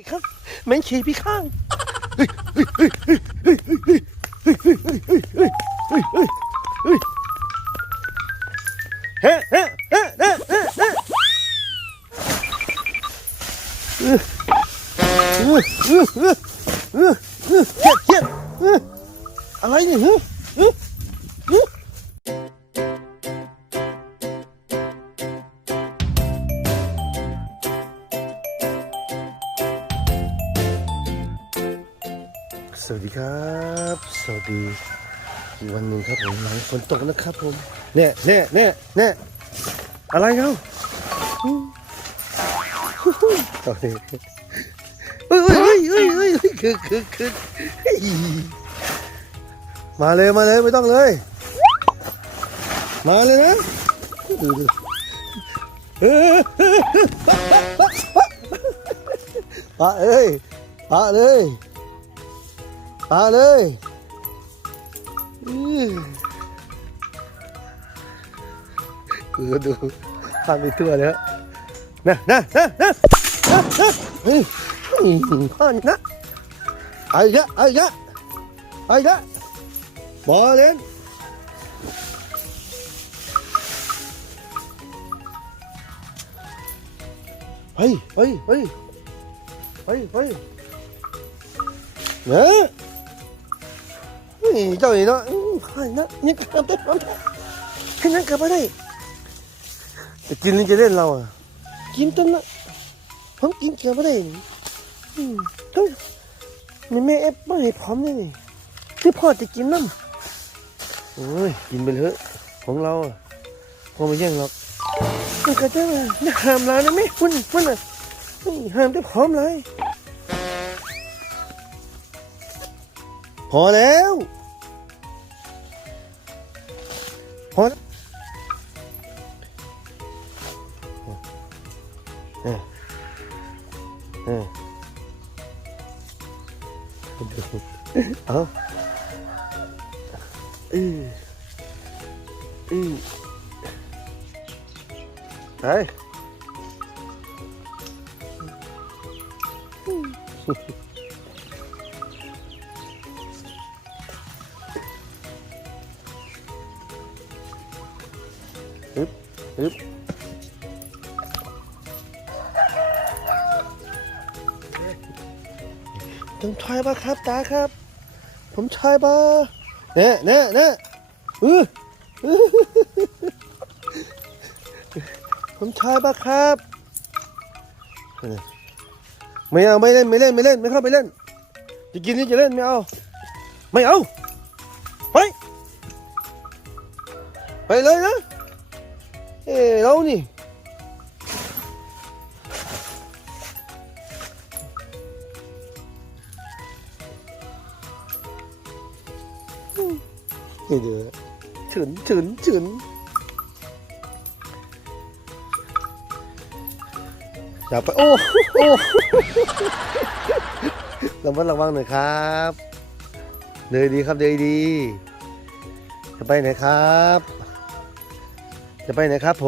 อีกครับแมงขี่พี่ข้างเฮ้เฮ้เฮ้เฮ้เฮ้เฮ้เครียดเครียดอะไรเนี่ยสวั ดีอีกวันหนึ่งครับผมหลังฝนตกนะครับผมเนี่ยเนี่ยเนี่ยเนี่ยอะไรเนาตอนนี้เฮ้ยเฮ้ยเฮ้ยเฮ้ยเฮ้ยคือคือคือมาเลยมาเลยไม่ต้องเลย มาเลยนะดูดูเฮ้ยปะเอ้ยปะเลยปะเลย ดูดูทำไปทั่วแล้วนะนะนะนะนะนะเฮ้ยพ่อนี่นะไอ้ยะไอ้ยะไอ้ยะบอลเล่นเฮ้ยเฮ้ยเฮ้ยเฮ้ยเฮ้ยเนี่ย เฮ้ยเจ้านี่เนาะอื้อให้นะนี่กลับได้ทำได้ให้นั่งกลับมาได้จะกินหรือจะเล่นเราอะ กินต้นละผมกินเกือบไม่ได้อืมเฮ้ยนี่แม่เอฟไม่ให้พร้อมเลยนี่คือพ่อจะกินน้ำโอ้ยกินไปเถอะของเราอะพ่อไม่แย่งหรอกมันก็จะนะห้ามร้านนะแม่คุณมันอะห้ามได้พร้อมเลยพอแล้ว พอแล้วเออ ướp. Đừng thoai ba khắp tá khắp. ผมชายบ้าเนี่ยเนี่ยเนี่ยเออผมชายปะครับไม่เอาไม่เล่นไม่เล่นไม่เล่นไม่เข้าไปเล่น จะกินนี่จะเล่นไม่เอา ไม่เอาไปไปเลยนะ เอ้เรานี่เดี๋ยวถึนถึนถึนอย่าไป โอ้โอ้ระมัดระวังหน่อยครับเดินดีครับเดินดี จะไปไหนครับ จะไปไหนครับผ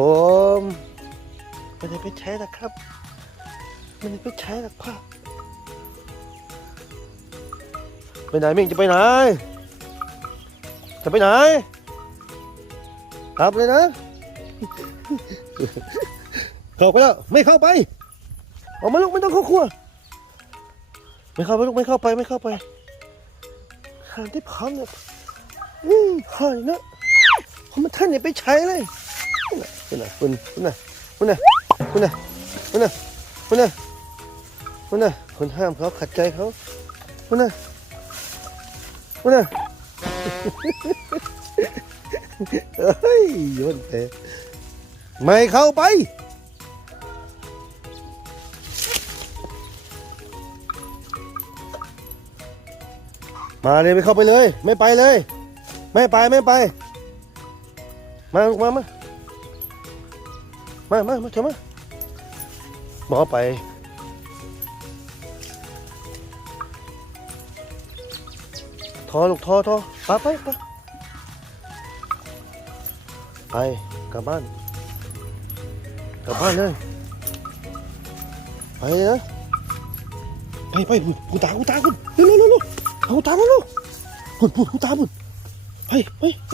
มไม่ได้ไปใช้หรอกครับไม่ได้ไปใช้หรอกพ่อไปไหนมิ่งจะไปไหน จะไปไหนครับเลยนะ เข้าไปแล้วไม่เข้าไปออกมาลูกไม่ต้องเข้าครัว ไม่เข้าไปลูกไม่เข้าไปไม่เข้าไปหาที่พร้อมเนี่ยอืมหายนะผมมาท่านเนี่ยไปใช้เลย คุณน่ะคุณคุณน่ะคุณน่ะคุณน่ะคุณน่ะคุณน่ะคุณน่ะคุณห้ามเขาขัดใจเขาคุณน่ะคุณน่ะเฮ้ยโยนเตะไม่เข้าไปมาเลยไม่เข้าไปเลย ไม่ไปเลย ไม่ไปไม่ไป มามามา มามามาเถอะมาหมอไปทอลูกทอทอไปไปไปไปกลับบ้าน กลับบ้านเลยไปนะไปไปพูดพูดตาพูดตาคุณเร็วเร็วเร็วเร็วเอาตาเร็วเร็วพูดพูดพูดตาพูดไปไปไป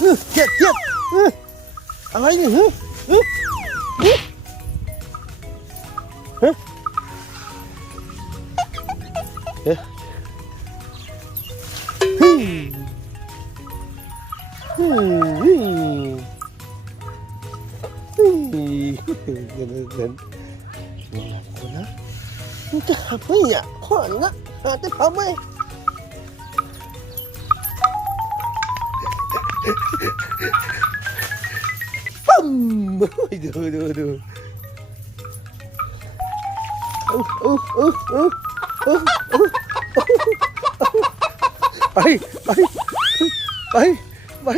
เก็บเก็บอะไรนี่ยฮึฮึฮึเฮ้ยฮึฮึเดินเดินหลับคนนะมันจะหาไม่อะขอนนะหาจะทำไม่ ดูดูดูไปไปไปไป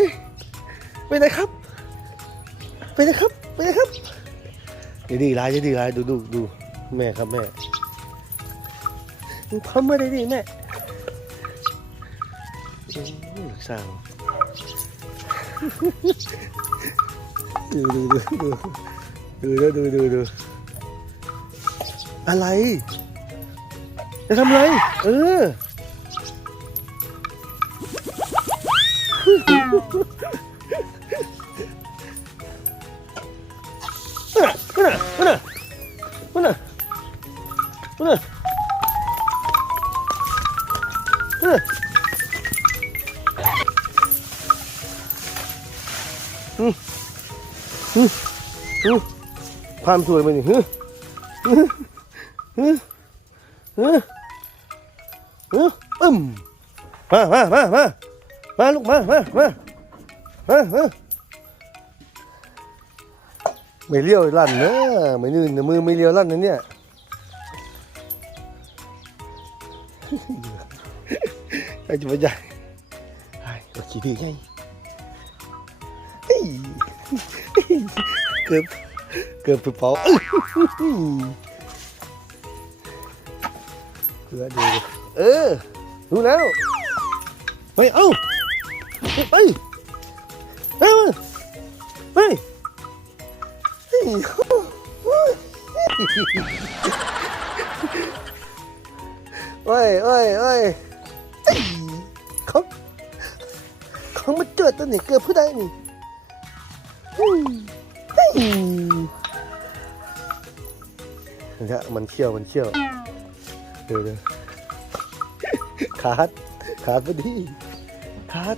ไปไหนครับ ไปไหนครับ ไปไหนครับอย่าดีร้ายอย่าดีร้ายดูดูดูแม่ครับแม่ทำอะไรดิแม่สร้าง ดูดูดูดูดูนะดูดูดูอะไร จะทำอะไร เออ มันน่ะมันน่ะมันน่ะมันน่ะมันน่ะอืม ความสวยมันนี่ฮึฮึฮึฮึฮึอึมมามามามามาลูกมามามามามาไม่เลี้ยวลั่นนะไม่นื่นมือไม่เลี้ยวลั่นนะเนี่ยไอ้จุ๊บใหญ่ไอ้ขี้ดีไง เกือบเกือบไปเปล่าเกือดูเออรู้แล้วเฮ้ยเอ้าเฮ้ยเฮ้ยเฮ้ยเฮ้ยเฮ้ยเฮ้ยเขาเขามาเจอตัวนี้เกือบผู้ใดนี่ เนี่ยมันเขี้ยวมันเขี้ยวเดี๋ยวเดี๋ยวขาดขาดพอดีขาด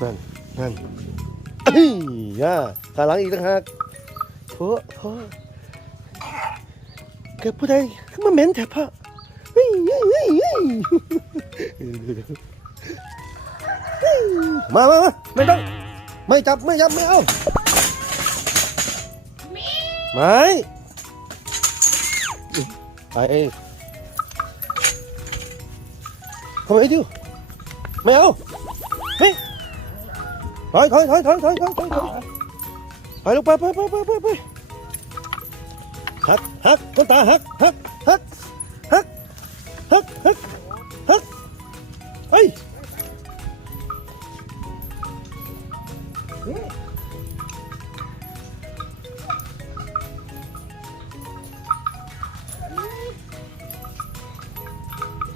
นั่นนั่นเอ้ยอะขาหลังอีกต่างหากโถโถเพราะเกิดผู้ใดมาเหม็นแถบพ่อเฮ้ยเฮ้ยเฮ้ยเฮ้ย มามามาไม่ต้อง ไม่จับไม่จับไม่เอาไม่ไปเองเข้าไปดิวไม่เอาเฮ้ยถอยถอยถอยถอยถอยถอยถอยถอยไปลูกไปไปไปไปไปหักหักต้นตาหักหักหักหัก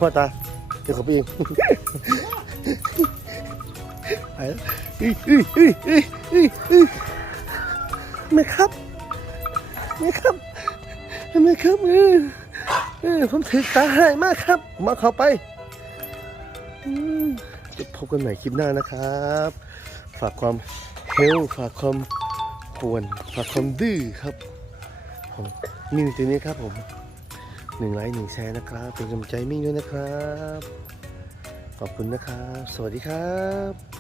พ่อตาเดี๋ยวเขาไปเองไปแล้วอื้ออื้ออื้ออื้ออื้ออื้อไม่ครับไม่ครับไม่ครับเออเออผมถือตาหายมากครับ มาเข้าไปจะพบกันใหม่คลิปหน้านะครับ ฝากความเฮลฝากความป่วนฝากความดื้อครับผมนิ่งตัวนี้ครับผม หนึ่งไลค์หนึ่งแชร์นะครับ เป็นกำลังใจมิ่งด้วยนะครับ ขอบคุณนะครับ สวัสดีครับ